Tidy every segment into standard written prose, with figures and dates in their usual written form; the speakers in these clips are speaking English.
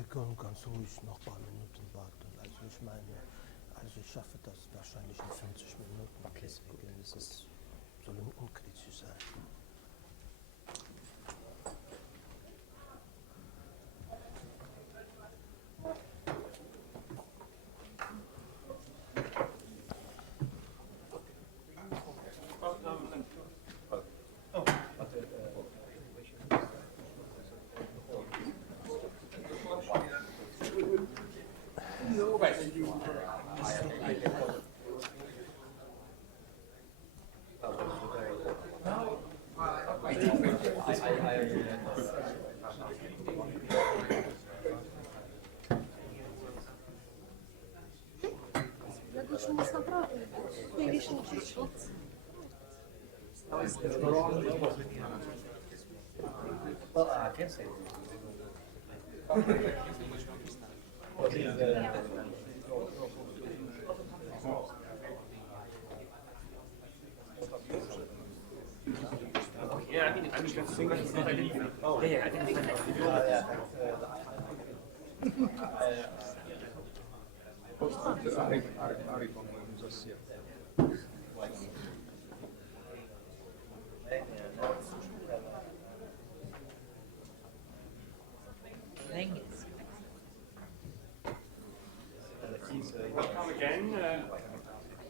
wir können ganz ruhig noch ein paar Minuten warten. Also ich meine, also ich schaffe das wahrscheinlich in 50 Minuten. Okay. Deswegen ist es, soll unkritisch sein. Я душу нас направили. Ты вечно чуть-чуть. Well, I can say. Yeah, I mean, that's not identity. Oh, yeah, I think Welcome again.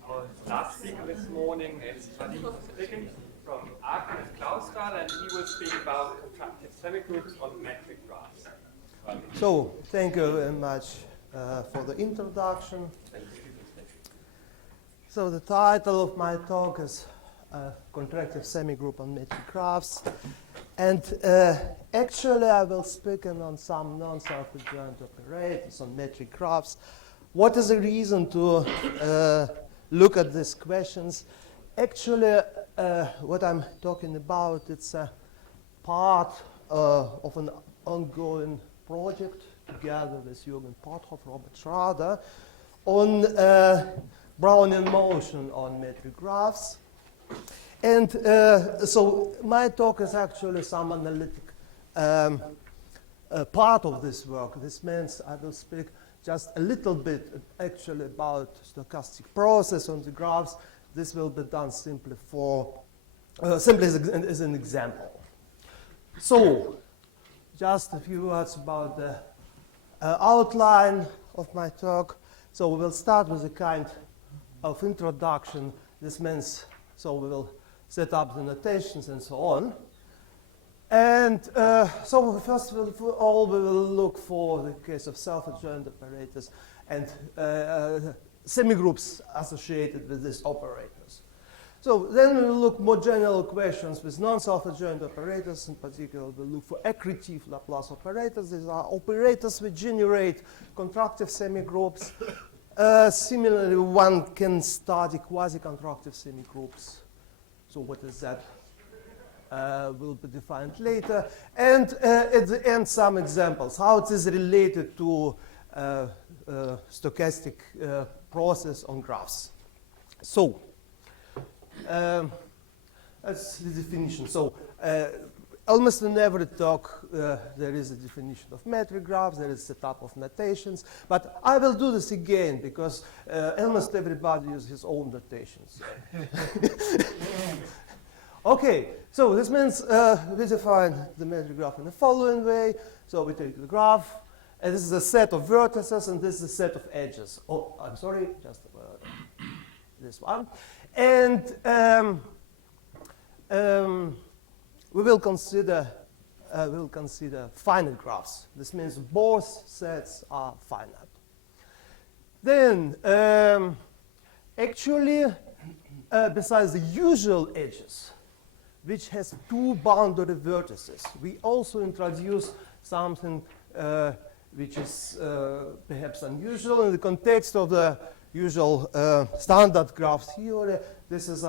Our last speaker this morning is Vadim Spiggin from Archive Clausthal, and he will speak about contractive semigroups on metric graphs. So, thank you very much for the introduction. So the title of my talk is Contractive Semigroup on Metric Graphs. And actually I will speak on some non-self-adjoint operators on metric graphs. What is the reason to look at these questions? Actually, what I'm talking about, it's a part of an ongoing project together with Jürgen Potthoff, Robert Schrader, on Brownian motion on metric graphs. And so my talk is actually some analytic part of this work. This means I will speak just a little bit actually about stochastic process on the graphs. This will be done simply as an example. So just a few words about the outline of my talk. So we will start with a kind of introduction. This means, so we will set up the notations and so on. And so first of all, we will look for the case of self-adjoint operators and semigroups associated with these operators. So then we will look more general questions with non-self-adjoint operators. In particular, we'll look for accretive Laplace operators. These are operators which generate contractive semigroups. Similarly, one can study quasi-contractive semigroups. So what is that? Will be defined later. And at the end, some examples, how it is related to stochastic process on graphs. So that's the definition. So almost in every talk, there is a definition of metric graphs, there is a setup of notations. But I will do this again because almost everybody uses his own notations. Okay, so this means we define the metric graph in the following way. So we take the graph, and this is a set of vertices, and this is a set of edges. Oh, I'm sorry, just this one. And we will consider finite graphs. This means both sets are finite. Then, actually, besides the usual edges, which has two boundary vertices, we also introduce something which is perhaps unusual in the context of the usual standard graph theory. This is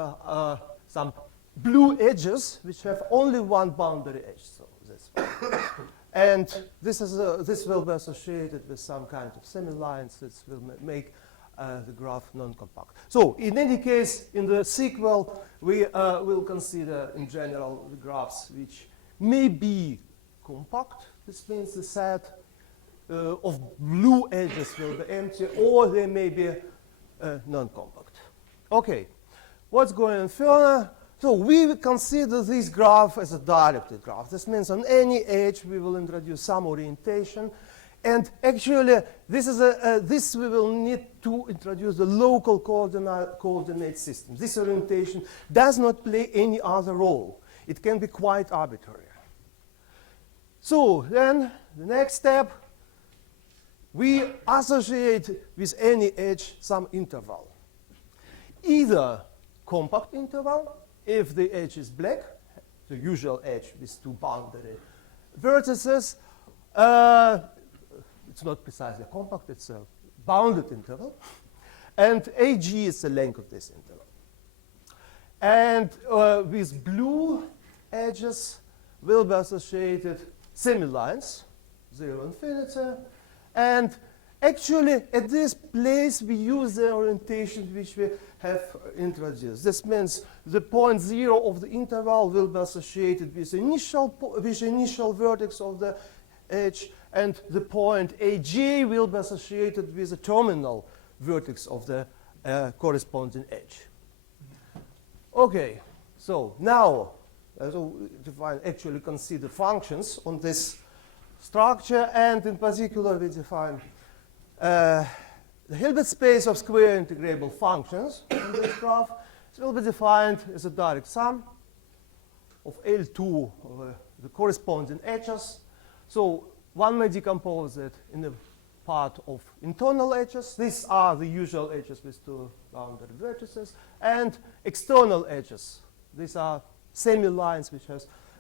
some blue edges which have only one boundary edge. So this one. And this will be associated with some kind of semilines that will make the graph non-compact. So in any case, in the sequel, we will consider in general the graphs which may be compact. This means the set of blue edges will be empty, or they may be non-compact. Okay, what's going on further? So we consider this graph as a directed graph. This means on any edge we will introduce some orientation. And actually, this we will need to introduce the local coordinate system. This orientation does not play any other role. It can be quite arbitrary. So then, the next step, we associate with any edge some interval. Either compact interval, if the edge is black, the usual edge with two boundary vertices. It's not precisely compact, it's a bounded interval. And AG is the length of this interval. And with blue edges will be associated semilines, 0, infinity. And actually, at this place, we use the orientation which we have introduced. This means the point 0 of the interval will be associated with initial vertex of the edge, and the point AJ will be associated with the terminal vertex of the corresponding edge. Okay, so now actually consider functions on this structure, and in particular we define the Hilbert space of square integrable functions on this graph. It will be defined as a direct sum of L2 of the corresponding edges. So one may decompose it in the part of internal edges. These are the usual edges with two boundary vertices, and external edges. These are semi-lines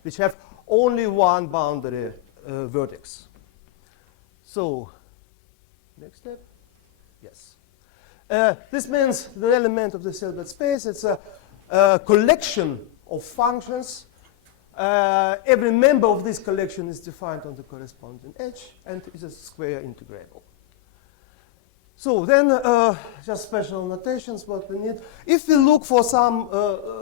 which have only one boundary vertex. So, next step? Yes. This means the element of the Hilbert space, it's a collection of functions. Every member of this collection is defined on the corresponding edge and is a square integrable. So then, just special notations, what we need. If we look for some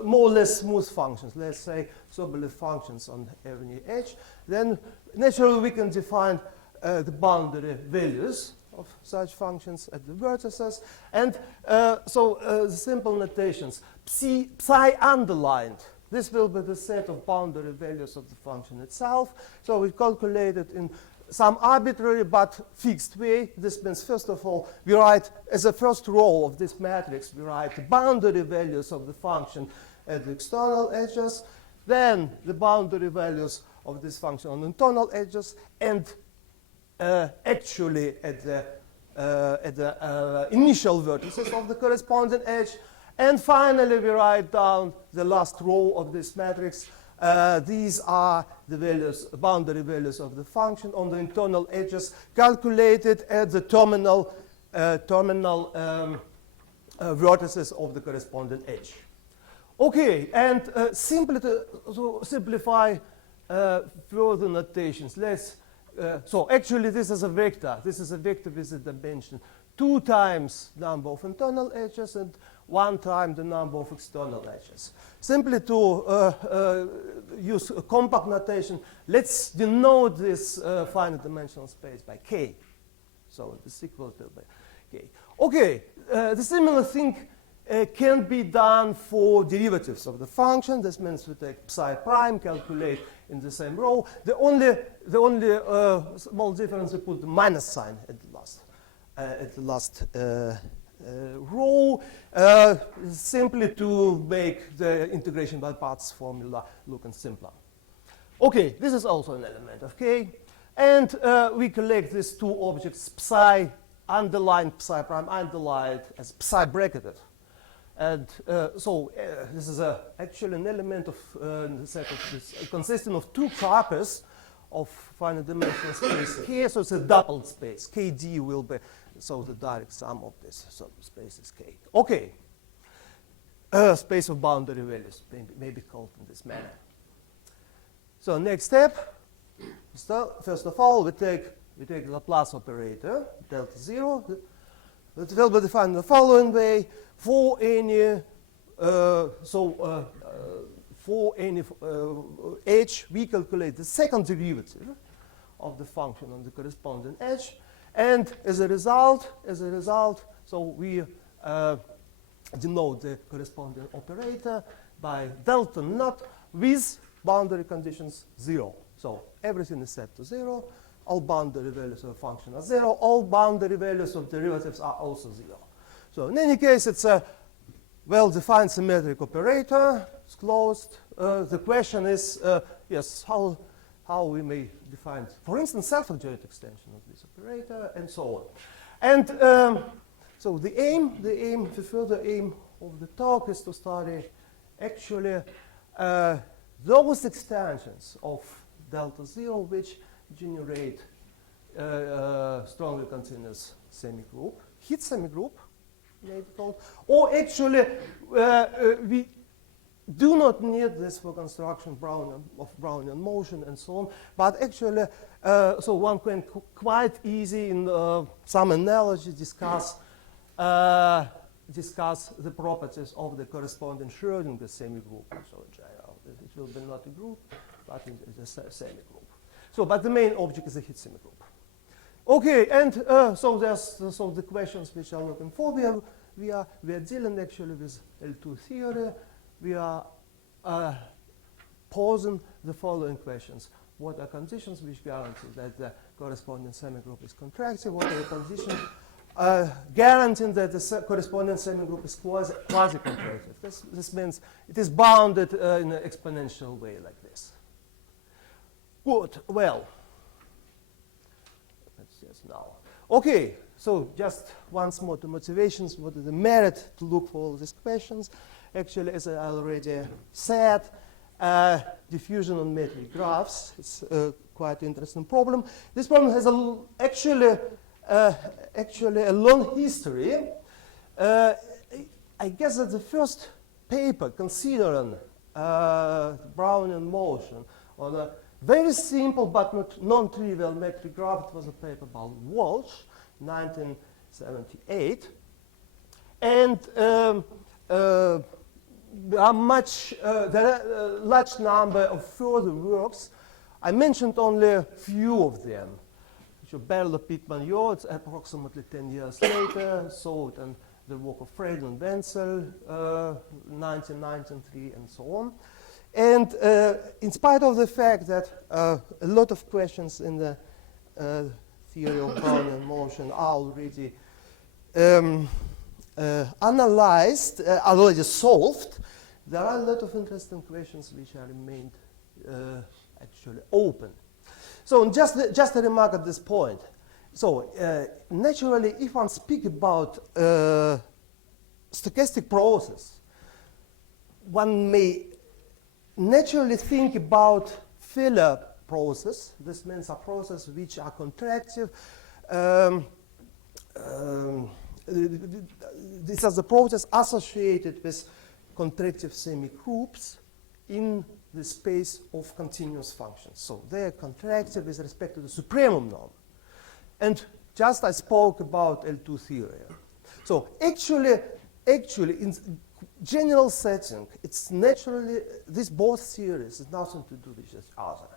more or less smooth functions, let's say Sobolev functions on every edge, then naturally we can define the boundary values of such functions at the vertices. And the simple notations, psi underlined. This will be the set of boundary values of the function itself. So we calculate it in some arbitrary but fixed way. This means, first of all, we write as a first row of this matrix, we write the boundary values of the function at the external edges, then the boundary values of this function on internal edges, and actually at the initial vertices of the corresponding edge. And finally, we write down the last row of this matrix. These are the values, boundary values of the function on the internal edges, calculated at the terminal vertices of the corresponding edge. Okay, and simply to simplify further notations, so actually this is a vector. This is a vector with a dimension 2 times number of internal edges and 1 time the number of external edges. Simply to use a compact notation, let's denote this finite dimensional space by K. So this equal to K. Okay, the similar thing can be done for derivatives of the function. This means we take psi prime, calculate in the same row. The only small difference, we put the minus sign at the last row, simply to make the integration by parts formula looking simpler. Okay, this is also an element of K. And we collect these two objects, psi underlined, psi prime underlined, as psi bracketed. And this is actually an element of the set of this, consisting of 2 copies of finite dimensional space K. So it's a doubled space. KD will be the direct sum of this. So space is K. Okay. Space of boundary values may be called in this manner. So next step. First of all, we take the Laplace operator, delta 0. It will be defined in the following way: for any h, we calculate the second derivative of the function on the corresponding edge. And as a result, so we denote the corresponding operator by delta naught with boundary conditions 0. So everything is set to 0. All boundary values of a function are 0. All boundary values of derivatives are also 0. So in any case, it's a well-defined symmetric operator. It's closed. The question is, yes, how we may define, for instance, self-adjoint extension of this operator, and so on. And so the further aim of the talk is to study actually those extensions of delta 0 which generate strongly continuous semigroup, heat semigroup, maybe called, or actually we do not need this for construction of Brownian motion and so on, but actually, so one can quite easy in some analogy discuss the properties of the corresponding Schrödinger semigroup. So it will be not a group, but it is a semigroup. So, but the main object is a heat semigroup. Okay, and so the questions which are looking for, we are dealing actually with L2 theory. We are posing the following questions. What are conditions which guarantee that the corresponding semigroup is contractive? What are the conditions guaranteeing that the corresponding semigroup is quasi-contractive? This means it is bounded in an exponential way like this. Good. Well, let's just now. Okay, so just once more the motivations. What is the merit to look for all these questions? Actually, as I already said, diffusion on metric graphs is a quite interesting problem. This problem has actually a long history. I guess that the first paper considering Brownian motion on a very simple but not non-trivial metric graph, it was a paper by Walsh, 1978. And there are a large number of further works. I mentioned only a few of them. Berle, Pittman, Yortz, approximately 10 years later, Soth and the work of Freidel and Wenzel, 1993, and so on. And in spite of the fact that a lot of questions in the theory of Brownian motion are already analyzed, already solved, there are a lot of interesting questions which are remained actually open. So just a remark at this point. So naturally, if one speaks about stochastic process, one may naturally think about filler process. This means a process which are contractive. This is a process associated with contractive semigroups in the space of continuous functions. So they are contractive with respect to the supremum norm. And just I spoke about L2 theory. So actually in general setting, it's naturally, these both theories have nothing to do with each other.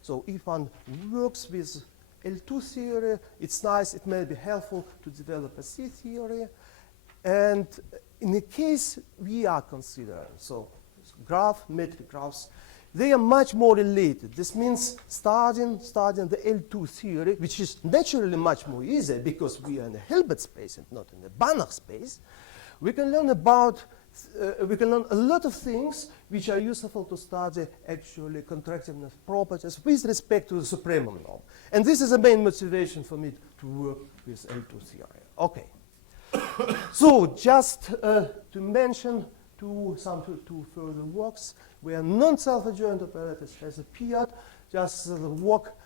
So if one works with L2 theory, it's nice, it may be helpful to develop a C theory. And in the case we are considering, so metric graphs, they are much more related. This means studying the L2 theory, which is naturally much more easy because we are in a Hilbert space and not in a Banach space. We can learn a lot of things which are useful to study actually contractiveness properties with respect to the supremum norm. And this is the main motivation for me to work with L2 theory. Okay. So just to mention two further works where non-self-adjoint operators has appeared, just the work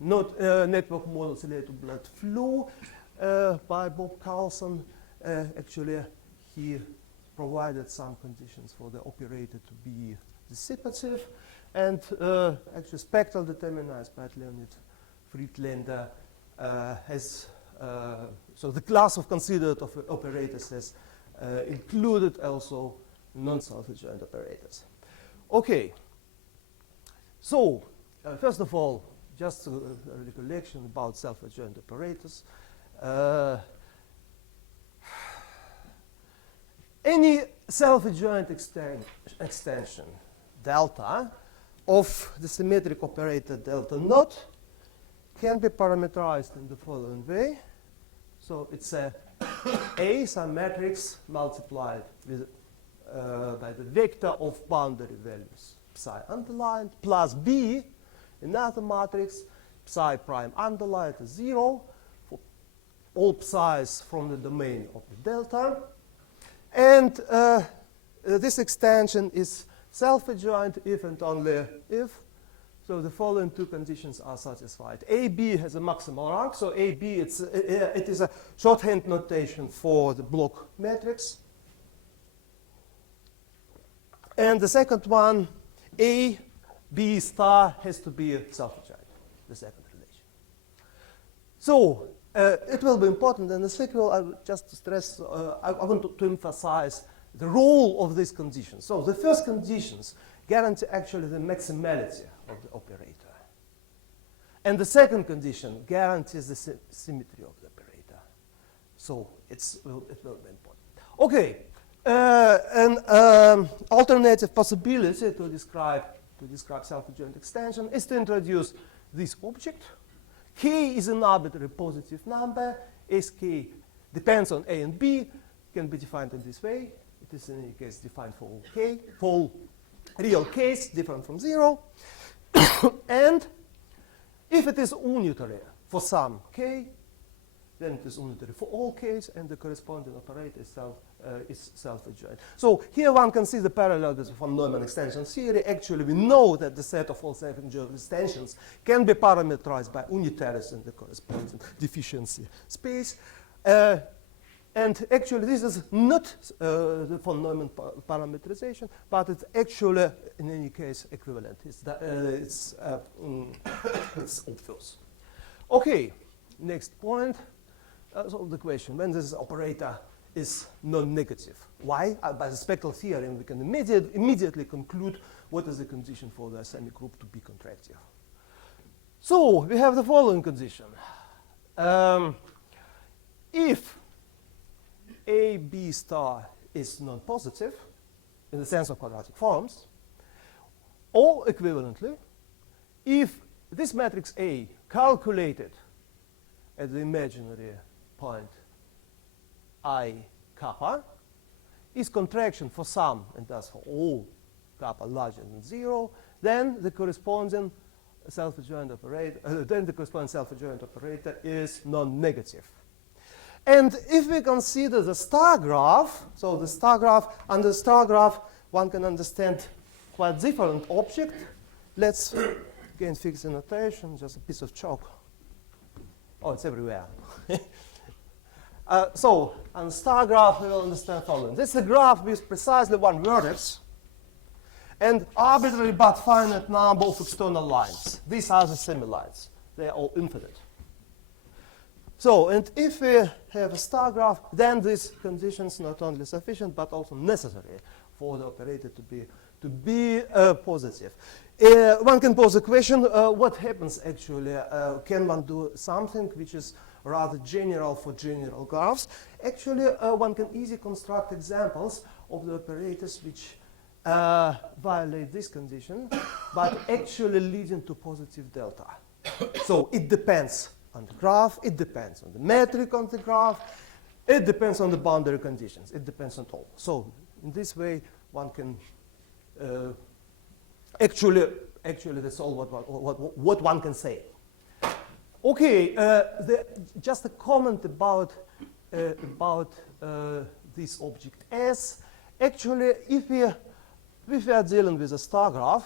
network models related to blood flow by Bob Carlson. Actually, he provided some conditions for the operator to be dissipative, and actually spectral determinants by Leonid Friedlander has so the class of considered operators has included also non-self-adjoint operators. Okay, so first of all, just a recollection about self-adjoint operators. Any self-adjoint extension delta of the symmetric operator delta naught can be parameterized in the following way. So it's A some matrix multiplied with, by the vector of boundary values psi underlined plus B, another matrix psi prime underlined is 0 for all psi's from the domain of the delta. And this extension is self-adjoint if and only if. So the following two conditions are satisfied. AB has a maximal rank. So AB, it is a shorthand notation for the block matrix. And the second one, A, B star has to be self-adjoint, the second relation. So it will be important in the sequel. I would just stress, I want to emphasize the role of these conditions. So the first conditions guarantee actually the maximality of the operator. And the second condition guarantees the symmetry of the operator. So it will be important. Okay, an alternative possibility to describe self-adjoint extension is to introduce this object. K is an arbitrary positive number. Sk depends on A and B, can be defined in this way. It is in any case defined for all K, for all real K's different from 0. And if it is unitary for some K, then it is unitary for all K's, and the corresponding operator is self-adjoint. So here one can see the parallel with the von Neumann extension theory. Actually, we know that the set of all self-adjoint extensions can be parameterized by unitaries in the corresponding deficiency space. And actually, this is not the von Neumann parameterization, but it's actually, in any case, equivalent. It's obvious. Okay, next point. So the question, when this operator is non-negative. Why? By the spectral theorem, we can immediately conclude what is the condition for the semigroup to be contractive. So we have the following condition. If A, B star is non-positive in the sense of quadratic forms, or equivalently, if this matrix A calculated at the imaginary point I kappa is contraction for some and thus for all kappa larger than 0, then the corresponding self-adjoint operator is non-negative. And if we consider the star graph, so the star graph, under the star graph, one can understand quite different object. Let's again fix the notation, just a piece of chalk. Oh, it's everywhere. So on the star graph, we will understand the following. This is a graph with precisely one vertex and arbitrary but finite number of external lines. These are the semilines. They are all infinite. So, and if we have a star graph, then these conditions not only sufficient but also necessary for the operator to be positive. One can pose a question, what happens actually? Can one do something which is rather general for general graphs? Actually, one can easily construct examples of the operators which violate this condition, but actually leading to positive delta. So it depends on the graph, it depends on the metric on the graph, it depends on the boundary conditions, it depends on all. So in this way, one can actually that's all what one can say. Okay, just a comment about this object S. Actually, if we are dealing with a star graph,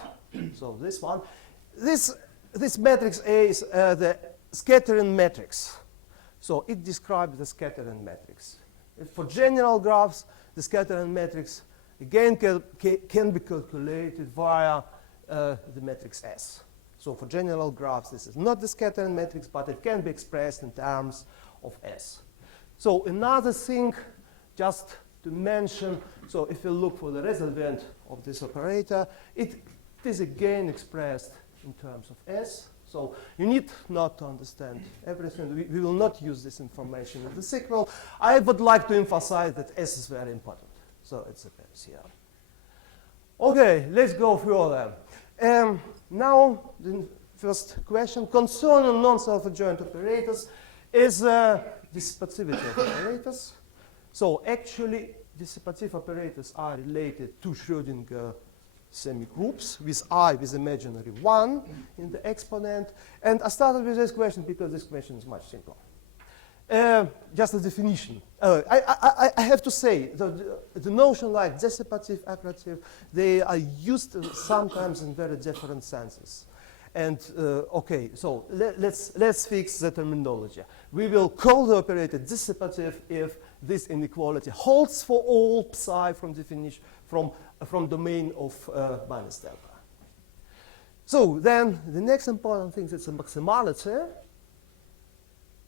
so this one, this matrix A is the scattering matrix. So it describes the scattering matrix. For general graphs, the scattering matrix again can be calculated via the matrix S. So for general graphs, this is not the scattering matrix, but it can be expressed in terms of S. So another thing, just to mention, so if you look for the resolvent of this operator, it is again expressed in terms of S. So you need not to understand everything. We will not use this information in the sequel. I would like to emphasize that S is very important. So it appears here. Okay, let's go further. Now, the first question concerning non-self-adjoint operators is dissipativity operators. So actually, dissipative operators are related to Schrödinger semigroups with I with imaginary 1 in the exponent. And I started with this question because this question is much simpler. Just a definition. I have to say, the notion like dissipative, accretive, they are used sometimes in very different senses. And okay, so let's fix the terminology. We will call the operator dissipative if this inequality holds for all psi from definition from domain of minus delta. So then the next important thing is the maximality.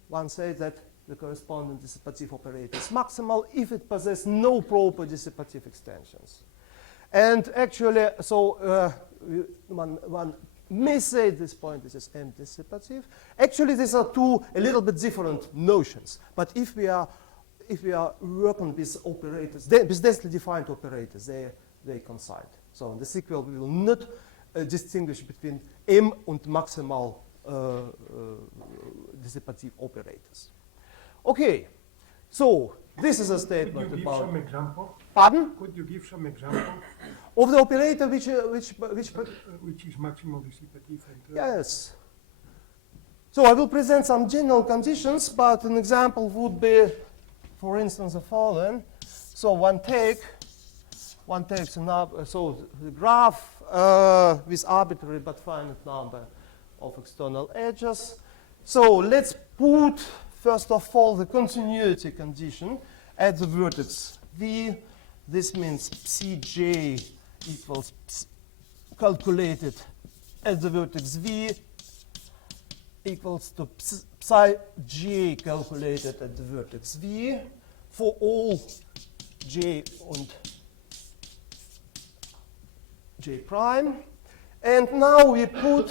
One says that the corresponding dissipative operator is maximal if it possesses no proper dissipative extensions. And actually, so one may say at this point this is M dissipative. Actually, these are two a little bit different notions. But if we are working with operators, with densely defined operators, they coincide. So in the sequel, we will not distinguish between M and maximal dissipative operators. Okay, so this is a statement Could you give about. some example? Pardon? Could you give some example Of the operator which which is maximal dissipative? And, yes. So I will present some general conditions, but an example would be, for instance, the following. So one takes so the graph with arbitrary but finite number of external edges. So let's put first of all the continuity condition at the vertex V. This means Psi equals calculated at the vertex V equals to psi j calculated at the vertex V for all j and j prime. And now we put,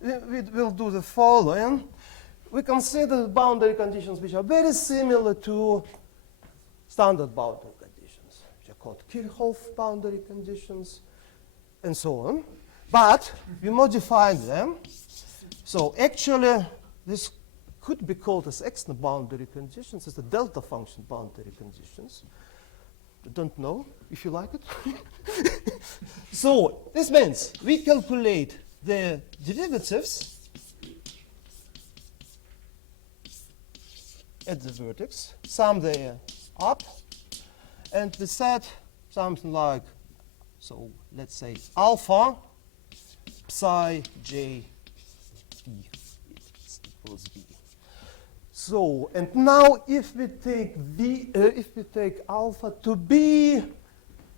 we will do the following. We consider boundary conditions which are very similar to standard boundary conditions, which are called Kirchhoff boundary conditions, and so on. But we modify them. So actually, this could be called as extra boundary conditions, as the delta function boundary conditions. I don't know if you like it. So this means we calculate the derivatives at the vertex, sum them up, and we set something like, so let's say alpha psi j v equals v. So, and now if we take alpha to be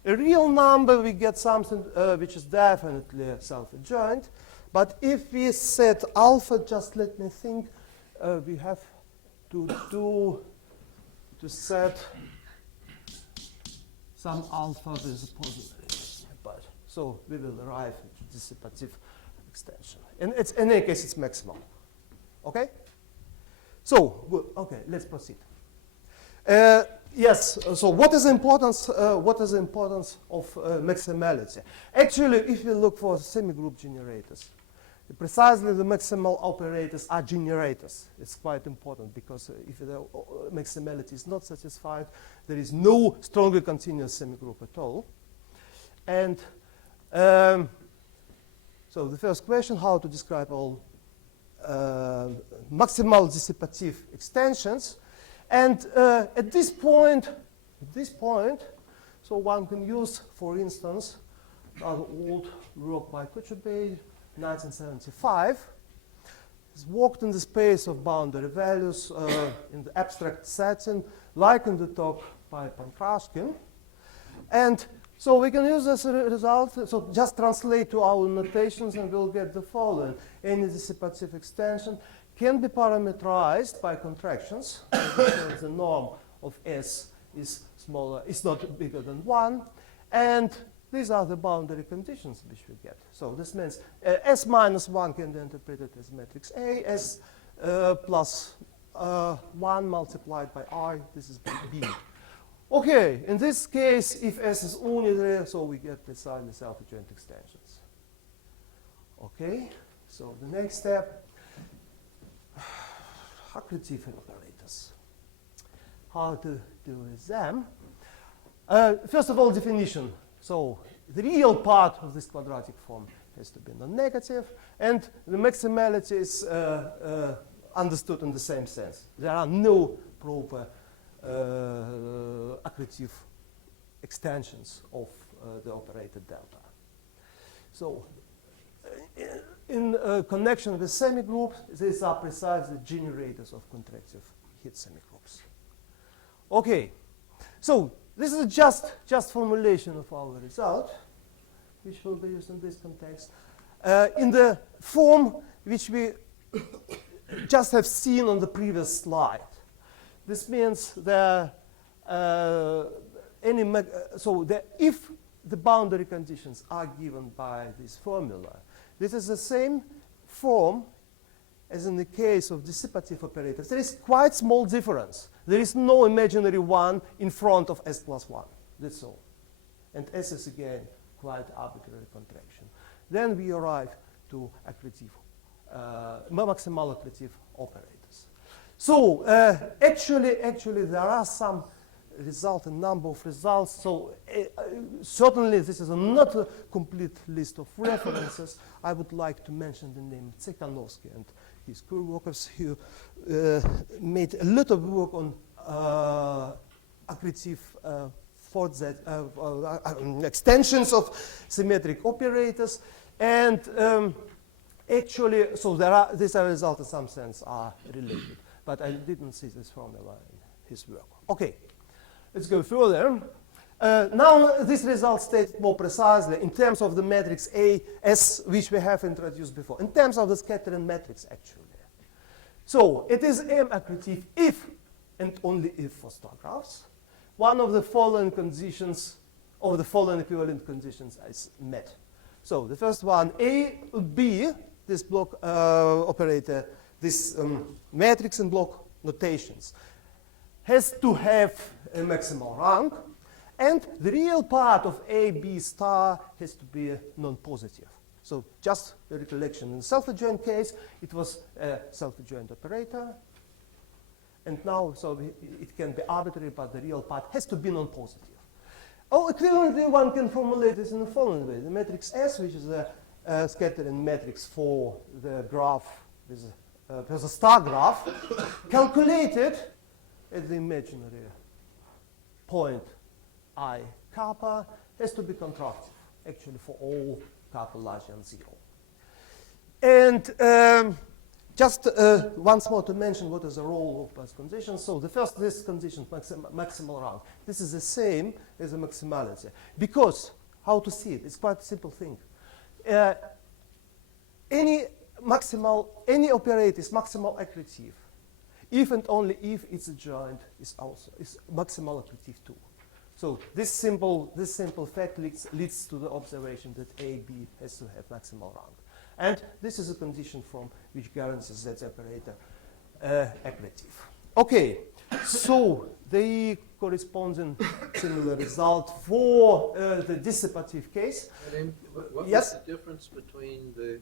a real number, we get something which is definitely self-adjoint. But if we set alpha, just let me think, we have to set some alpha with a positive. But so we will arrive at dissipative extension. And it's, in any case, it's maximal. Okay? So, good. Okay, let's proceed. Yes, so what is the importance of maximality? Actually, if you look for semigroup generators, precisely the maximal operators are generators. It's quite important because if the maximality is not satisfied, there is no strongly continuous semigroup at all. And so the first question, how to describe all maximal dissipative extensions. And at this point, so one can use, for instance, rather old work by Kuchubey, 1975. It's worked in the space of boundary values in the abstract setting, like in the talk by Pankrashkin. And so we can use as a result, so just translate to our notations and we'll get the following. Any dissipative extension can be parameterized by contractions. The norm of S is smaller, is not bigger than 1. And these are the boundary conditions which we get. So this means S minus 1 can be interpreted as matrix A, S plus 1 multiplied by I, this is B. Okay, in this case, if S is unitary, so we get precisely self-adjoint extensions. Okay, so the next step, accretive operators. How to do with them? First of all, definition. So the real part of this quadratic form has to be non-negative, and the maximality is understood in the same sense. There are no proper accretive extensions of the operator delta. So in connection with semigroups, these are precisely generators of contractive heat semigroups. Okay, so this is just formulation of our result, which will be used in this context, in the form which we just have seen on the previous slide. This means that if the boundary conditions are given by this formula, this is the same form as in the case of dissipative operators. There is quite small difference. There is no imaginary 1 in front of S plus 1. That's all. And S is again quite arbitrary contraction. Then we arrive to accretive, maximal accretive operators. So actually, there are some results, a number of results. So certainly, this is not a complete list of references. I would like to mention the name Tsekhanovsky and his co-workers who made a lot of work on accretive extensions of symmetric operators, and actually, so these results in some sense are related. But I didn't see this formula in his work. Okay, let's go further. Now this result states more precisely in terms of the matrix A, S, which we have introduced before, in terms of the scattering matrix, actually. So it is M accretive if and only if for star graphs one of the following conditions, or the following equivalent conditions, is met. So the first one, A would be this block operator, this matrix and block notations, has to have a maximal rank, and the real part of A, B star has to be non-positive. So just a recollection, in the self-adjoint case, it was a self-adjoint operator, and now so it can be arbitrary, but the real part has to be non-positive. Oh, equivalently, one can formulate this in the following way. The matrix S, which is a scattering matrix for the graph, there's a star graph, calculated at the imaginary point I kappa, has to be contractive, actually for all kappa larger than 0. And just once more to mention what is the role of both conditions. So the first, this condition, maximal rank, this is the same as the maximality. Because, how to see it? It's quite a simple thing. Any operator is maximal accretive if and only if its adjoint is maximal accretive too. So this simple fact leads to the observation that A, B has to have maximal rank. And this is a condition from which guarantees that the operator accretive. Okay, so the corresponding similar result for the dissipative case. What's the difference between the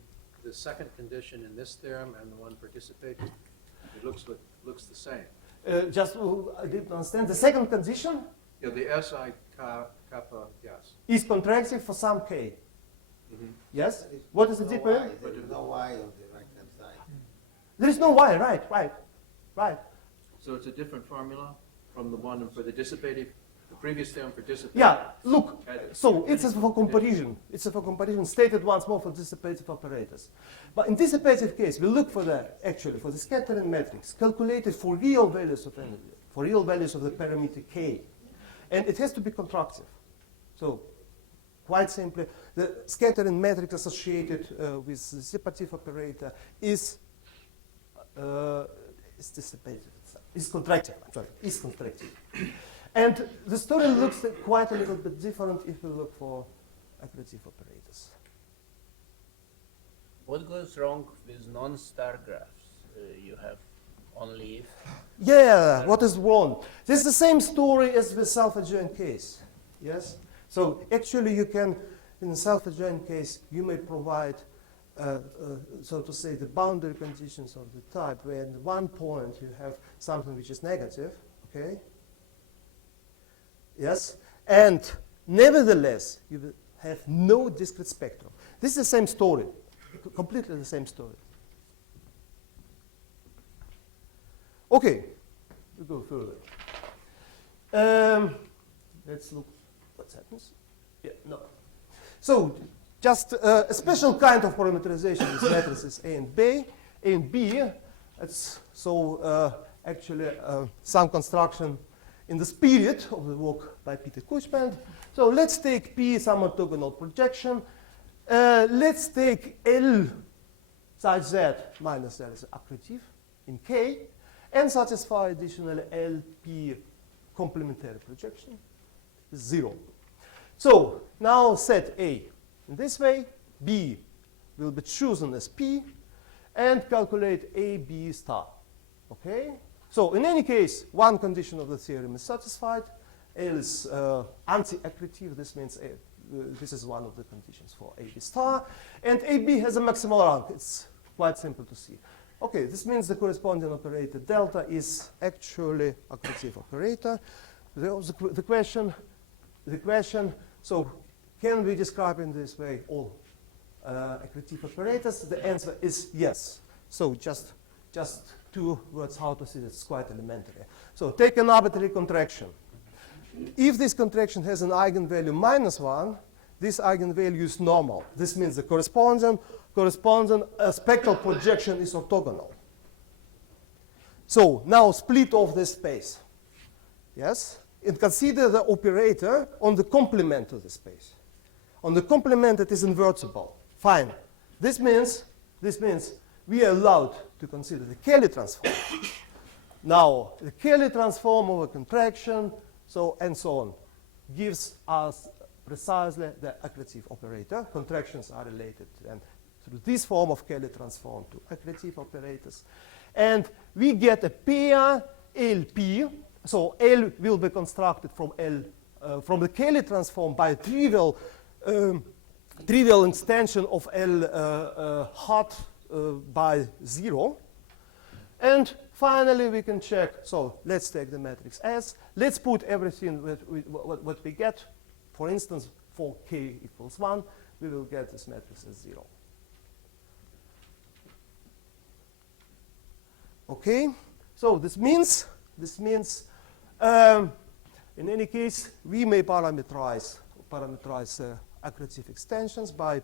second condition in this theorem and the one for dissipative? It looks the same. I didn't understand. The second condition? Yeah, the SI kappa, yes. Is contractive for some K. Mm-hmm. Yes? What is the difference? There is no y on the right-hand side. There is no Y, right. So it's a different formula from the one for the dissipative, the previous theorem for dissipative. Yeah, look, so it's for comparison. It's for comparison stated once more for dissipative operators. But in dissipative case, we look for the scattering matrix calculated for real values of energy, for real values of the parameter K. And it has to be contractive. So quite simply, the scattering matrix associated with the dissipative operator is dissipative. Is contractive. I'm sorry, is contractive. And the story looks quite a little bit different if we look for accretive operators. What goes wrong with non-star graphs? You have only if. Yeah, what is wrong? This is the same story as the self-adjoint case. Yes? So actually you can, in the self-adjoint case, you may provide, so to say, the boundary conditions of the type where at one point you have something which is negative, okay? Yes? And nevertheless, you will have no discrete spectrum. This is the same story, completely the same story. Okay, we go further. Let's look what happens. Yeah, no. So just a special kind of parameterization with matrices A and B. A and B, it's so actually some construction in the spirit of the work by Peter Kuchband. So let's take P some orthogonal projection. Let's take L such that minus L is accretive in K, and satisfy additional LP complementary projection, 0. So now set A in this way, B will be chosen as P, and calculate AB star. Okay? So in any case, one condition of the theorem is satisfied. L is anti-accretive. This means this is one of the conditions for AB star. And AB has a maximal rank. It's quite simple to see. Okay, this means the corresponding operator delta is actually accretive operator. The question, so can we describe in this way all accretive operators? The answer is yes. So just 2 words how to see this. It's quite elementary. So take an arbitrary contraction. If this contraction has an eigenvalue -1, this eigenvalue is normal. This means the corresponding spectral projection is orthogonal. So now split off this space. Yes? And consider the operator on the complement of the space. On the complement it is invertible. Fine. This means we are allowed to consider the Kelly transform. Now, the Kelly transform of a contraction, and so on, gives us precisely the accretive operator. Contractions are related and through this form of Kelly transform to accretive operators. And we get a pair LP. So L will be constructed from from the Kelly transform by a trivial extension of L hot by 0. And finally, we can check. So let's take the matrix S. Let's put everything with what we get. For instance, for K equals 1, we will get this matrix as 0. Okay, so this means in any case we may parameterize accretive extensions by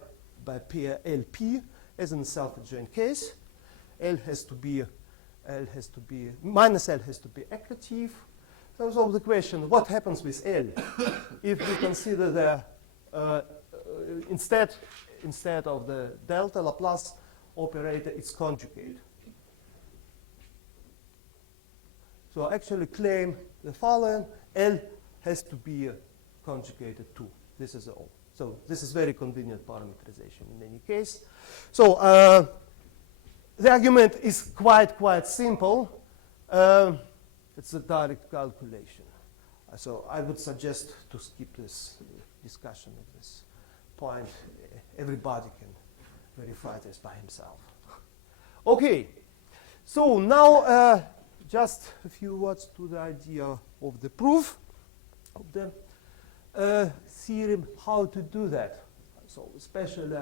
pair LP as in the self-adjoint case. L has to be minus L has to be accretive. So the question, what happens with L if we consider the instead of the delta Laplace operator, its conjugate? So I actually claim the following: L has to be conjugated to. This is all. So this is very convenient parameterization in any case. So the argument is quite simple. It's a direct calculation. So I would suggest to skip this discussion at this point. Everybody can verify this by himself. Okay. So now just a few words to the idea of the proof of the theorem, how to do that. So especially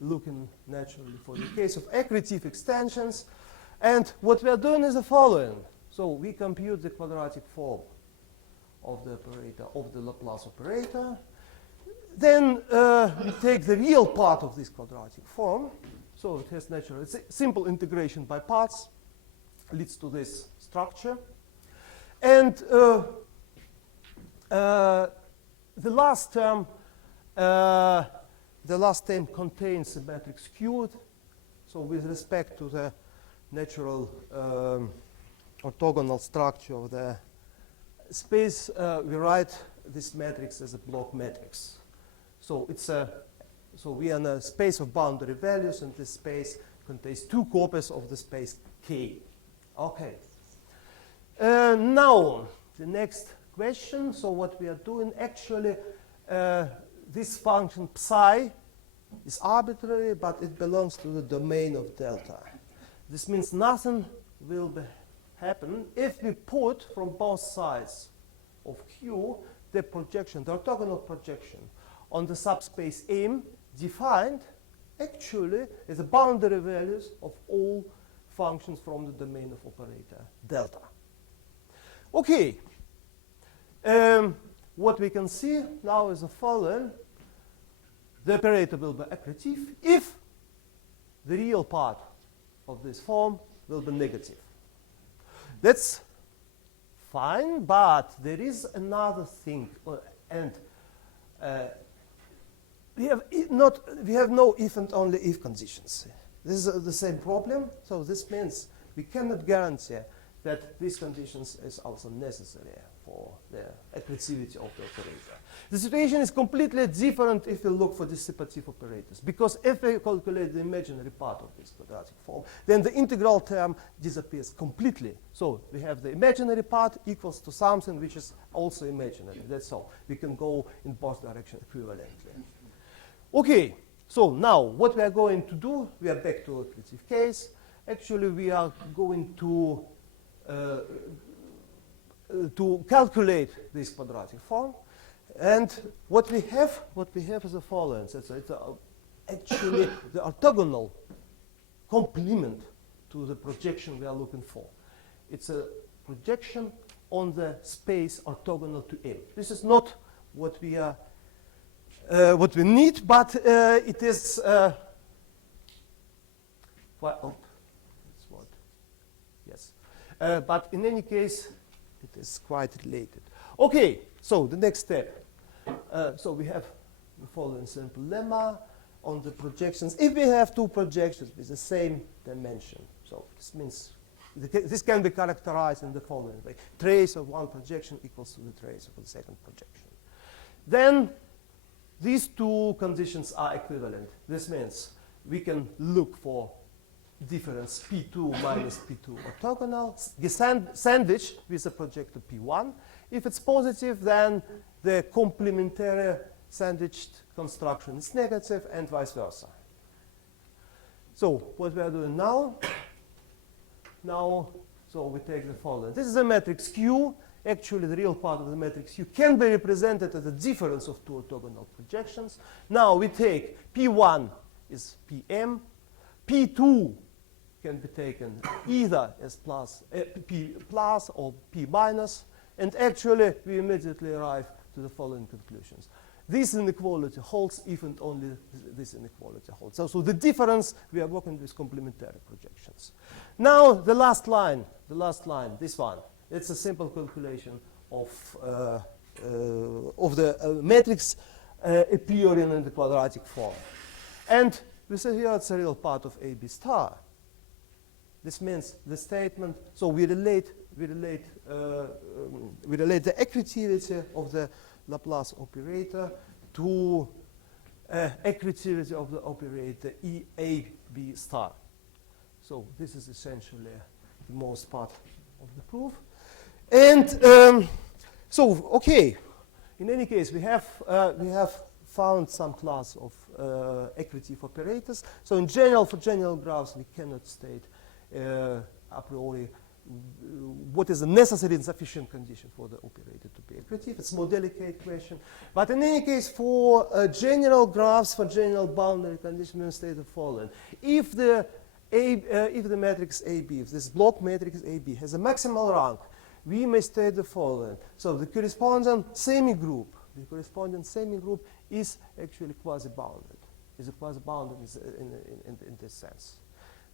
looking naturally for the case of accretive extensions. And what we are doing is the following. So we compute the quadratic form of the operator, of the Laplace operator. Then we take the real part of this quadratic form. So it has natural, it's a simple integration by parts, leads to this structure. And the last term contains the matrix Q. So with respect to the natural orthogonal structure of the space, we write this matrix as a block matrix. So it's so we are in a space of boundary values, and this space contains two copies of the space K. Okay. Now the next question. So what we are doing actually, this function psi is arbitrary, but it belongs to the domain of delta. This means nothing will happen if we put from both sides of Q the projection, the orthogonal projection, on the subspace M defined actually as the boundary values of all functions from the domain of operator delta. Okay. What we can see now is the following. The operator will be accretive if the real part of this form will be negative. That's fine, but there is another thing, and we have no if and only if conditions. This is the same problem, so this means we cannot guarantee that these conditions is also necessary for the accretivity of the operator. The situation is completely different if we look for dissipative operators, because if we calculate the imaginary part of this quadratic form, then the integral term disappears completely. So we have the imaginary part equals to something which is also imaginary. That's all. We can go in both directions equivalently. Okay, so now what we are going to do, we are back to accretive case. Actually, we are going to calculate this quadratic form, and what we have is the following. So it's actually the orthogonal complement to the projection we are looking for. It's a projection on the space orthogonal to M. This is not what we are what we need, but it is that's what. Yes. But in any case, it is quite related. Okay, so the next step. So we have the following simple lemma on the projections. If we have two projections with the same dimension, so this means this can be characterized in the following way. Trace of one projection equals to the trace of the second projection. Then these two conditions are equivalent. This means we can look for difference P2 minus P2 orthogonal, sandwiched with a projector P1. If it's positive, then the complementary sandwiched construction is negative, and vice versa. So what we are doing now, so we take the following. This is a matrix Q. Actually, the real part of the matrix Q can be represented as the difference of two orthogonal projections. Now we take P1 is PM, P2 can be taken either as P plus or P minus, and actually we immediately arrive to the following conclusions. This inequality holds if and only this inequality holds. So the difference, we are working with complementary projections. Now the last line, this one. It's a simple calculation of the matrix appearing in the quadratic form. And we say here it's a real part of AB star. This means the statement, so we relate the accretivity of the Laplace operator to accretivity of the operator EAB star. So this is essentially the most part of the proof. And so, okay, in any case, we have found some class of accretive operators. So in general, for general graphs, we cannot state a priori what is a necessary and sufficient condition for the operator to be accretive. It's a more delicate question. But in any case, for general graphs, for general boundary conditions, we state the following. If the matrix AB, if this block matrix AB has a maximal rank, we may state the following. So the corresponding semigroup is actually quasi-bounded. Is a quasi-bounded in this sense.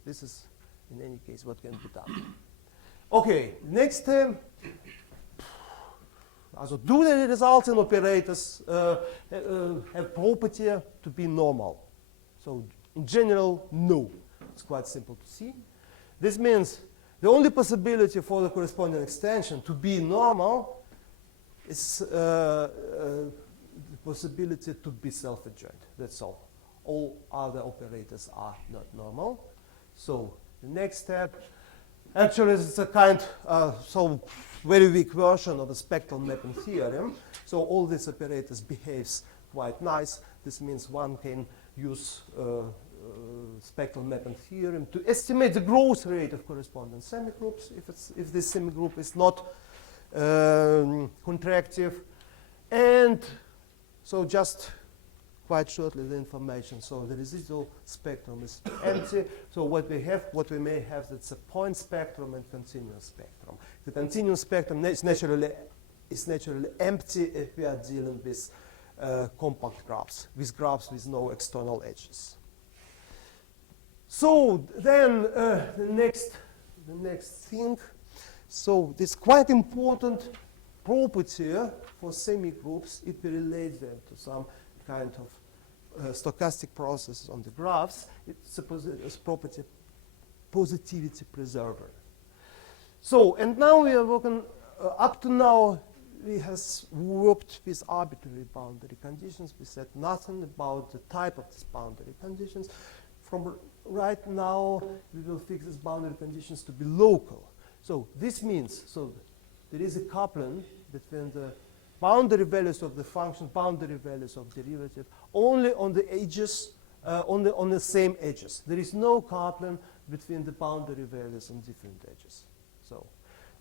This is, in any case, what can be done. Okay, next term. Also, do the resulting operators have property to be normal? So in general, no. It's quite simple to see. This means the only possibility for the corresponding extension to be normal is possibility to be self-adjoint. That's all. All other operators are not normal. So the next step, actually, it's a kind so very weak version of the spectral mapping theorem. So all these operators behaves quite nice. This means one can use spectral mapping theorem to estimate the growth rate of corresponding semigroups if this semigroup is not contractive. And so just quite shortly the information. So the residual spectrum is empty. So what we may have, that's a point spectrum and continuous spectrum. The continuous spectrum is naturally empty if we are dealing with compact graphs with no external edges. So then the next thing. So this quite important property for semigroups, if we relate them to some kind of stochastic processes on the graphs, it's a property positivity preserver. So, and now we are working, up to now, we have worked with arbitrary boundary conditions. We said nothing about the type of these boundary conditions. From right now, we will fix these boundary conditions to be local. So this means, so there is a coupling between the boundary values of the function, boundary values of derivative, only on the edges, on the same edges. There is no coupling between the boundary values on different edges. So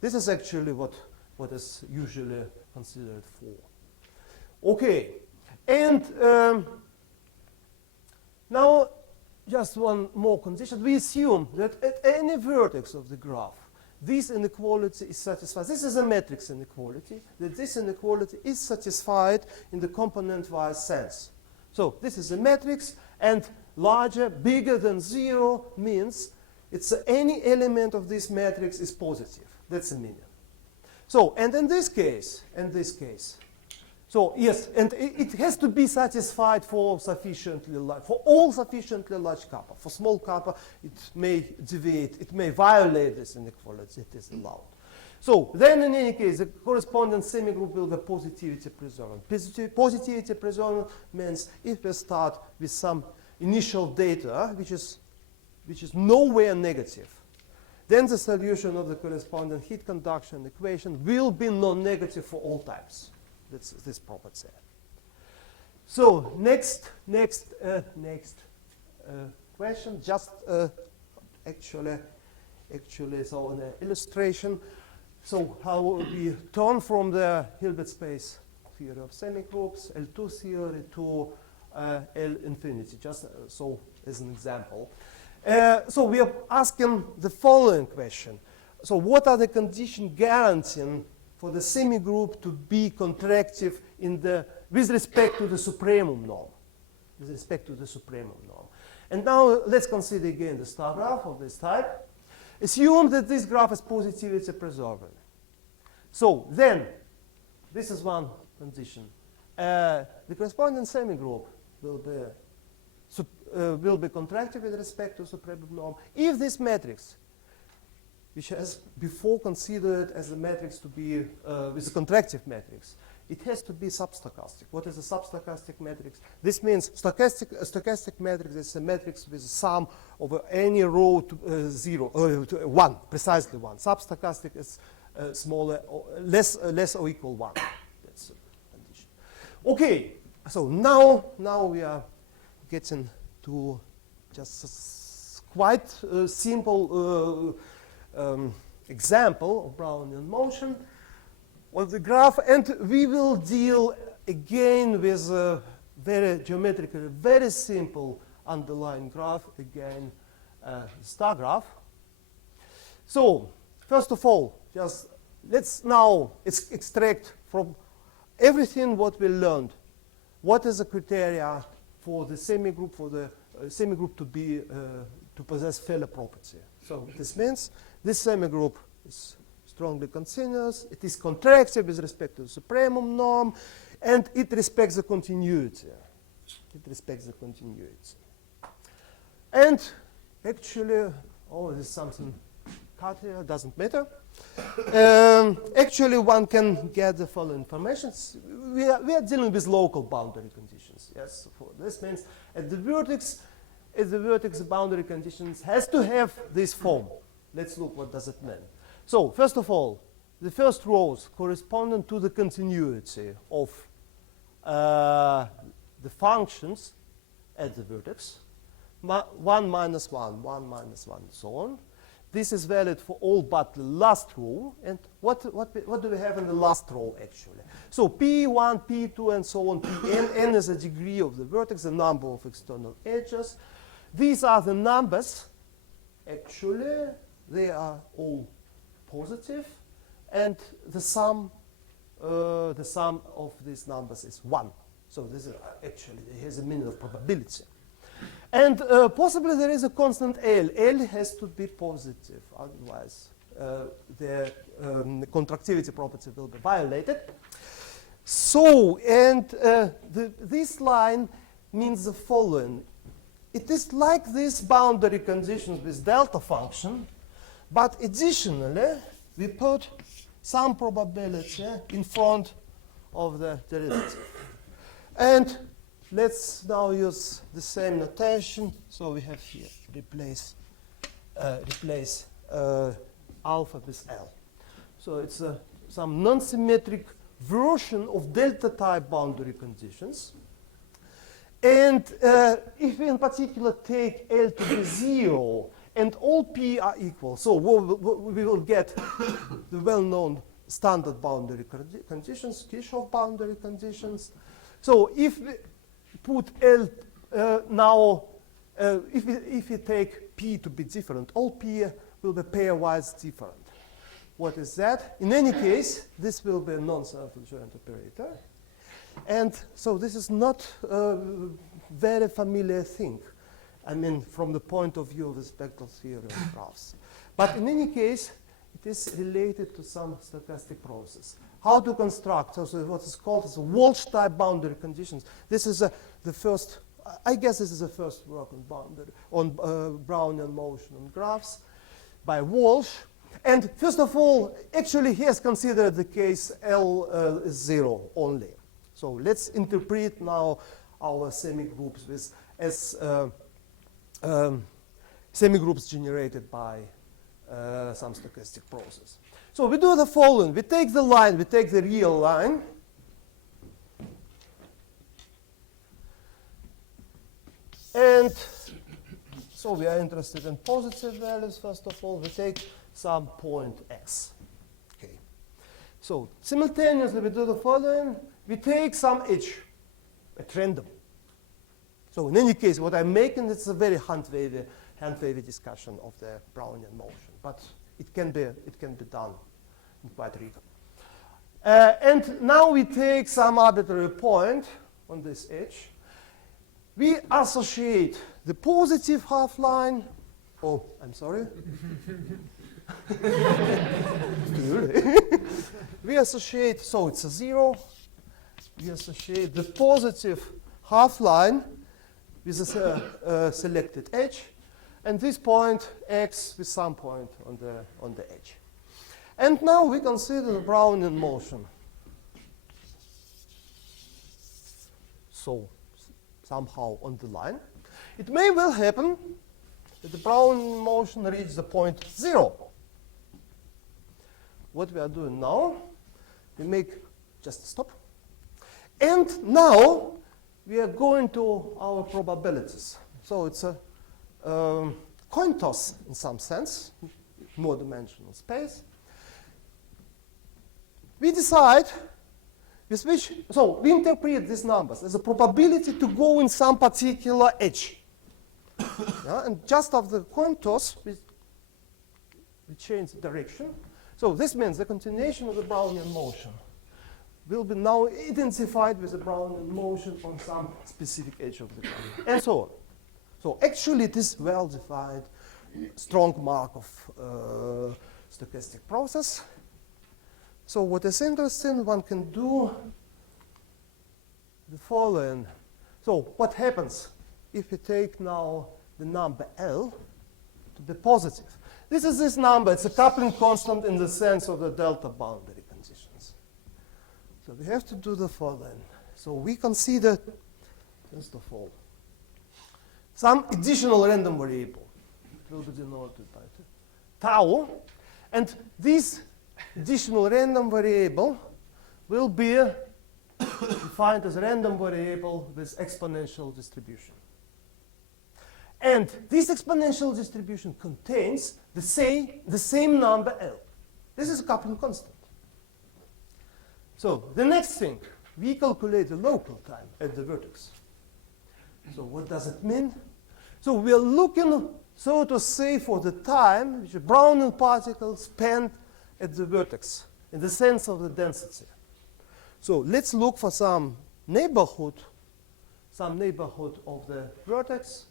this is actually what is usually considered for. Okay, and now just one more condition. We assume that at any vertex of the graph, this inequality is satisfied. This is a matrix inequality, that this inequality is satisfied in the component-wise sense. So this is a matrix, and larger, bigger than 0 means it's any element of this matrix is positive. That's a minimum. So, and in this case, so yes, and it has to be satisfied for sufficiently large, for all sufficiently large kappa. For small kappa, it may deviate, it may violate this inequality, it is allowed. So then in any case, the corresponding semigroup will be positivity preserving. Positivity preserving means if we start with some initial data, which is nowhere negative, then the solution of the corresponding heat conduction equation will be non-negative for all types. That's this property. So next question. Just actually, so an illustration. So how we turn from the Hilbert space theory of semigroups, L2 theory, to L infinity. Just so as an example. So we are asking the following question. So what are the conditions guaranteeing for the semigroup to be contractive with respect to the supremum norm? With respect to the supremum norm. And now let's consider again the star graph of this type. Assume that this graph is positivity preserving. So then, this is one condition. The corresponding semigroup will be contractive with respect to supremum norm if this matrix, which has before considered as a matrix to be with a contractive matrix, it has to be substochastic. What is a substochastic matrix? This means stochastic matrix is a matrix with a sum over any row to 0, to 1, precisely 1. Substochastic is smaller, or less or equal 1. That's a condition. Okay, so now we are getting to just a quite simple example of Brownian motion of the graph, and we will deal again with a very geometrically very simple underlying graph, again star graph. So first of all, just let's now extract from everything what we learned what is the criteria for the semigroup to possess Feller property. So this means this semigroup is strongly continuous, it is contractive with respect to the supremum norm, and it respects the continuity. And actually, this is something cut here, doesn't matter. Actually, one can get the following information. We are dealing with local boundary conditions. Yes, this means at the vertex, boundary conditions has to have this form. Let's look what does it mean. So first of all, the first rows corresponding to the continuity of the functions at the vertex. 1 minus 1, 1 minus 1, so on. This is valid for all but the last row. And what do we have in the last row, actually? So P1, P2, and so on, Pn. N is the degree of the vertex, the number of external edges. These are the numbers. Actually, they are all positive. And the sum of these numbers is 1. So this is actually, it has a minimum probability. And possibly there is a constant L. L has to be positive, otherwise the contractivity property will be violated. So, and this line means the following. It is like these boundary conditions with delta function, but additionally, we put some probability in front of the derivative. And let's now use the same notation. So we have here replace alpha with L. So it's some non-symmetric version of delta type boundary conditions. And if we in particular take L to be 0 and all P are equal, so we will get the well-known standard boundary conditions, Kirchhoff boundary conditions. So if we put L now, if we take P to be different, all P will be pairwise different. What is that? In any case, this will be a non-self-adjoint operator. And so this is not a very familiar thing. I mean, from the point of view of the spectral theory of graphs. But in any case, it is related to some stochastic process. How to construct, so what is called as Walsh-type boundary conditions. This is the first, I guess this is the first work on boundary, on Brownian motion on graphs by Walsh. And first of all, actually he has considered the case L is 0 only. So let's interpret now our semigroups as semigroups generated by some stochastic process. So we do the following. We take the line, we take the real line. And so we are interested in positive values, first of all. We take some point x. Okay. So simultaneously we do the following. We take some h at random. So in any case, what I'm making is a very hand-wavy discussion of the Brownian motion, but it can be done in quite rigor. And now we take some arbitrary point on this h. We associate the positive half line. Oh, I'm sorry. We associate, so it's a 0. We associate the positive half line with a selected edge, and this point x with some point on the edge. And now we consider the Brownian motion. So somehow on the line. It may well happen that the Brownian motion reaches the point 0. What we are doing now, we make just stop. And now we are going to our probabilities. So it's a coin toss in some sense, more dimensional space. We decide with which, so we interpret these numbers as a probability to go in some particular edge. Yeah, and just after the coin toss, we change the direction. So this means the continuation of the Brownian motion will be now identified with the Brownian motion on some specific edge of the graph, and so on. So actually it is well-defined, strong mark of stochastic process. So what is interesting, one can do the following. So what happens if you take now the number L to be positive? This is this number. It's a coupling constant in the sense of the delta boundary conditions. So we have to do the following. So we consider, first of all, some additional random variable. It will be denoted by tau. And this additional random variable will be defined as a random variable with exponential distribution. And this exponential distribution contains the same number L. This is a coupling constant. So the next thing, we calculate the local time at the vertex. So what does it mean? So we are looking, so to say, for the time which a Brownian particle spent at the vertex in the sense of the density. So let's look for some neighborhood of the vertex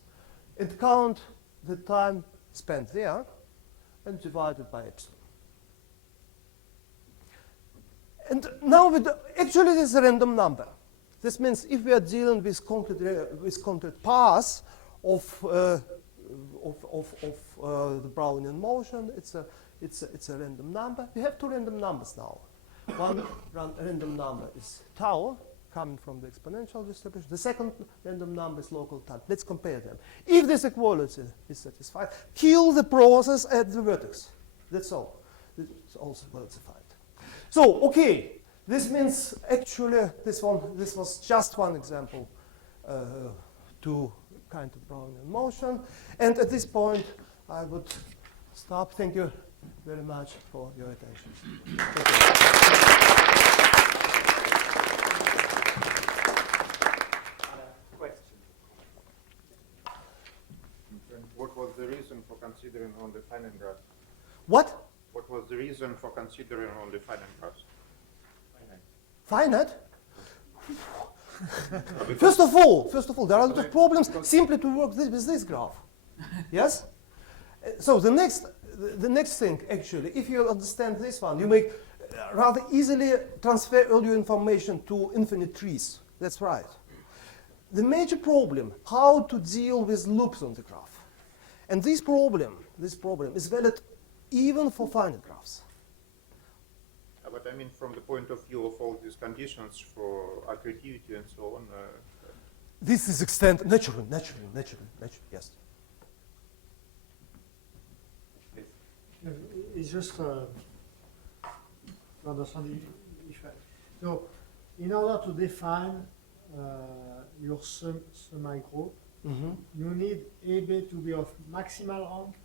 and count the time spent there and divide it by epsilon. And now, actually, this is a random number. This means if we are dealing with concrete paths of the Brownian motion, it's a random number. We have two random numbers now. One random number is tau, coming from the exponential distribution. The second random number is local time. Let's compare them. If this equality is satisfied, kill the process at the vertex. That's all. It's also well defined. So, okay, this means actually this was just one example to kind of Brownian motion. And at this point, I would stop. Thank you very much for your attention. What was the reason for considering only finite graphs? What? What was the reason for considering only finite graphs? Finite? First of all, there are a lot of problems simply to work with this graph. Yes? So the next thing, actually, if you understand this one, you may rather easily transfer all your information to infinite trees. That's right. The major problem, how to deal with loops on the graph. And this problem is valid even for finite graphs. But I mean, from the point of view of all these conditions for accretivity and so on. This is extent naturally, yes. It's just to understand the effect. So, in order to define your semigroup, you need AB to be of maximal rank.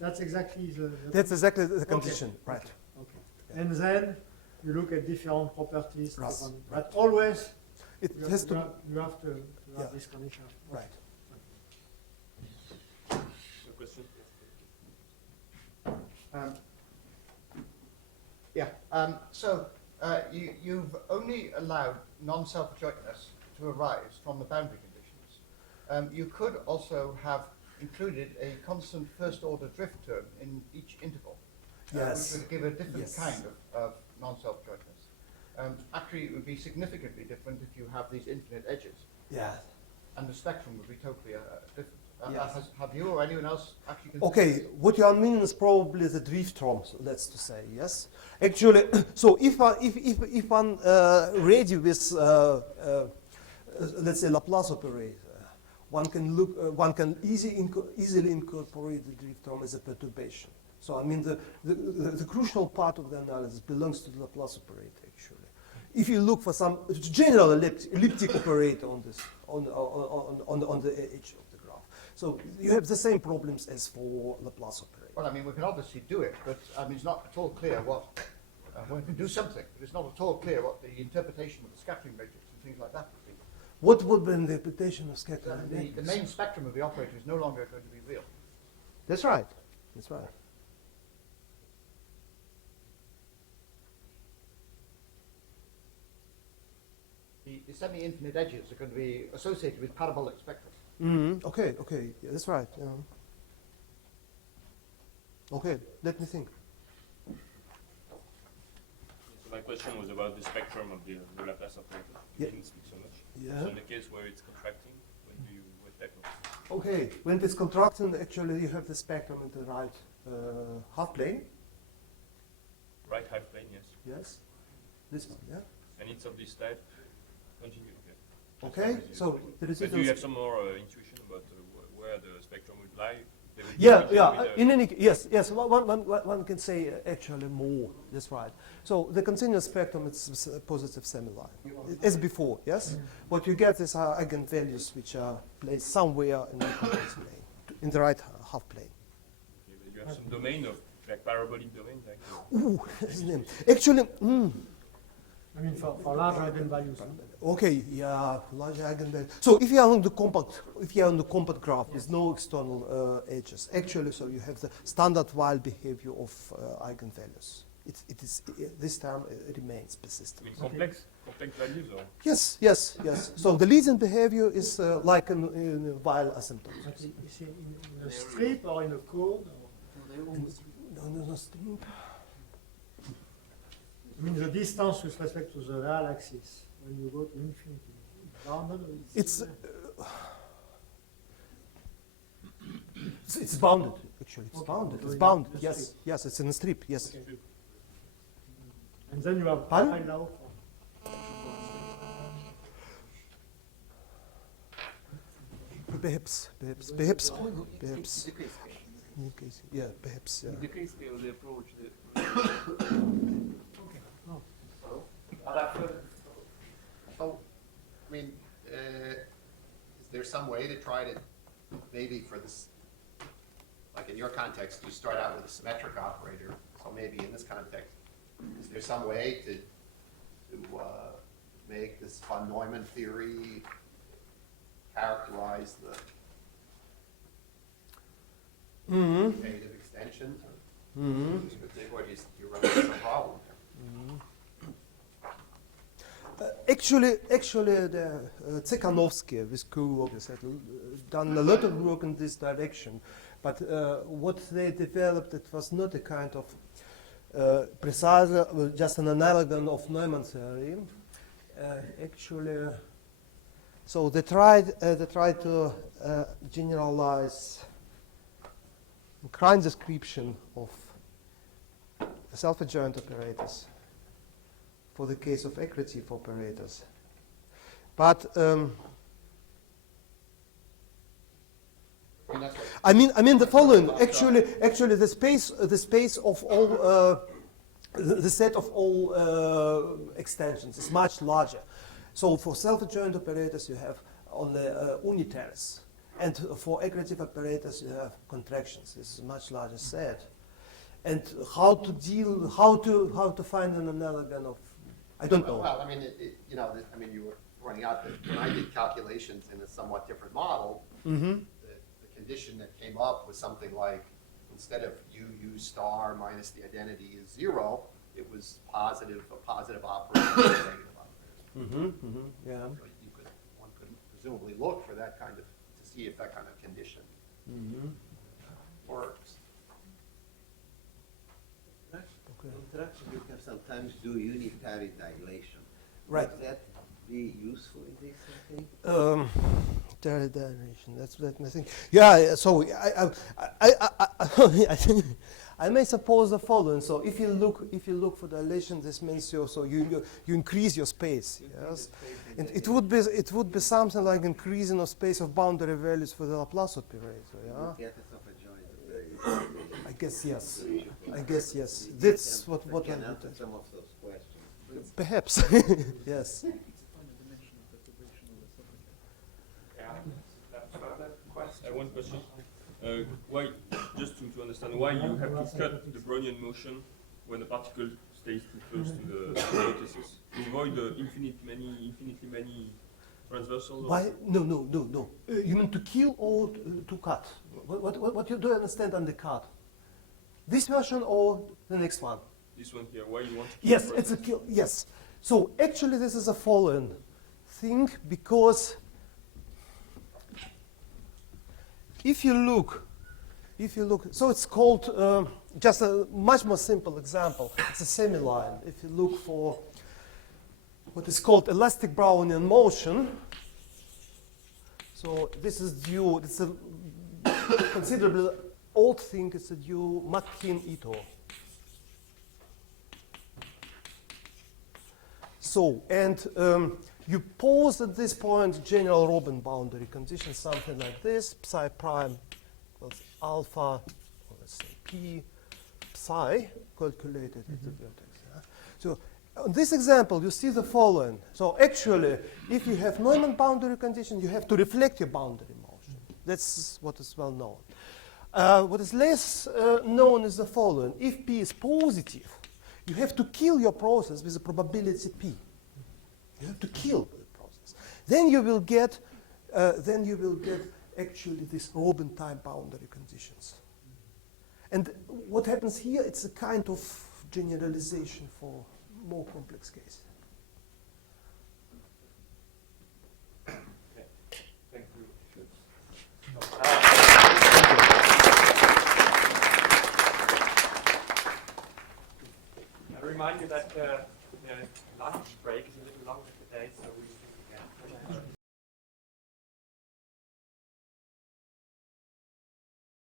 That's exactly the condition, okay. right? Okay. And then you look at different properties. Right. But always It you has to have to have this condition. right. Question? You've only allowed non-self-adjointness to arise from the boundary conditions. You could also have included a constant first-order drift term in each interval, Yes. which would give a different Yes. kind of non-self-adjointness. Actually, it would be significantly different if you have these infinite edges, Yeah. and the spectrum would be totally different. Yes. Have you or anyone else actually considered Okay, this? what you are meaning is probably the drift term, that's to say, yes. Actually, so if one ready with let's say Laplace operator, one can easily incorporate the drift term as a perturbation. So I mean the crucial part of the analysis belongs to the Laplace operator actually. If you look for some general elliptic operator on this on the edge of the graph, so you have the same problems as for Laplace operator. Well, I mean, we can obviously do it, but I mean, it's not at all clear what. We can do something, but it's not at all clear what the interpretation of the scattering matrix and things like that would be. What would be the interpretation of scattering The matrix? main spectrum of the operator is no longer going to be real. That's right. That's right. The semi-infinite edges are going to be associated with parabolic spectra. Okay. Yeah, that's right. Okay, let me think. So my question was about the spectrum of the Laplace operator. Yeah. You didn't speak so much. Yeah. So in the case where it's contracting, when do you what type of Okay, when it's contracting, actually you have the spectrum in the right half plane. right half plane? Yes. Yes. This one, yeah. And it's of this type. Continue. Okay, so the But do you resistance. have some more intuition about where the spectrum would lie? They would be Yeah, matching yeah. with the- In any yes. One can say actually more. That's right. So the continuous spectrum is a positive semi-line, as before. Yes. What you get is eigenvalues which are placed somewhere in the complex plane, in the right half plane. You have some domain of like parabolic domain. Like Ooh, actually. I mean, for large eigenvalues. Okay, yeah, large eigenvalue. So if you are on the compact graph with no external edges, actually, so you have the standard while behavior of eigenvalues. This term remains I persistent. mean, complex values or Yes. So the leading behavior is like in a while asymptote. But is it in a strip or in a cone? No strip. I mean, the distance with respect to the real axis when you go to infinity. Bounded or It's bounded. Actually, it's Okay. bounded. So It's in bounded. the Yes, strip. yes. It's in a strip. Yes. And then you have Pardon? high now. Perhaps. Yeah, perhaps. Yeah. In the case scale, the approach, So, I mean, is there some way to try to, maybe for this, like in your context, you start out with a symmetric operator, so maybe in this context, is there some way to make this von Neumann theory characterize the native extensions? Or just you run into some problem there? Actually, the Tsekhanovsky with co-workers had done a lot of work in this direction, but what they developed, it was not a kind of precise, just an analogon of Neumann theory. Actually, so they tried to generalize Klein description of self-adjoint operators for the case of accretive operators. But I mean the following. Actually, the space of all the set of all extensions is much larger. So for self-adjoint operators, you have only unitaries, and for accretive operators, you have contractions. This is a much larger set. And how to find an analogon of, I don't know. Well, I mean, you were pointing out that when I did calculations in a somewhat different model, the condition that came up was something like, instead of u star minus the identity is 0, it was a positive operator and a negative operator. Yeah. So one could presumably look for that kind of, to see if that kind of condition works. Contraction, you can sometimes do unitary dilation. Right. Would that be useful in this, I think? Dilation. That's my thing. Yeah. So I may suppose the following. So if you look for dilation, this means you increase your space. Yes. And it would be something like increasing the space of boundary values for the Laplace operator. Yeah. Get a self-adjoint operator. I guess yes. That's what I can would answer think. some of those questions. Perhaps. Yes. One question. Why, just to understand, why you have to cut the Brownian motion when the particle stays too close to the vortices? To avoid the infinitely many transversals? Why? No. You mean to kill or to cut? What you do understand on the cut? This version or the next one? This one here, why you want to kill Yes, the it's a process? kill. Yes. So actually, this is a following thing because if you look, so it's called just a much more simple example. It's a semi-line. If you look for what is called elastic Brownian motion. So this is due, it's a considerably old thing, it's a due Makin-Ito. So, and you pose at this point general Robin boundary condition, something like this, psi prime equals alpha, or let's say p, psi, calculated at the vertex. Yeah? So, on this example, you see the following. So, actually, if you have Neumann boundary condition, you have to reflect your boundary motion. That's what is well known. What is less known is the following. If p is positive, you have to kill your process with a probability p. You have to kill the process. Then you will get actually this Robin time boundary conditions. And what happens here? It's a kind of generalization for more complex cases. Thank you. I remind you that the lunch break is a little longer today, so we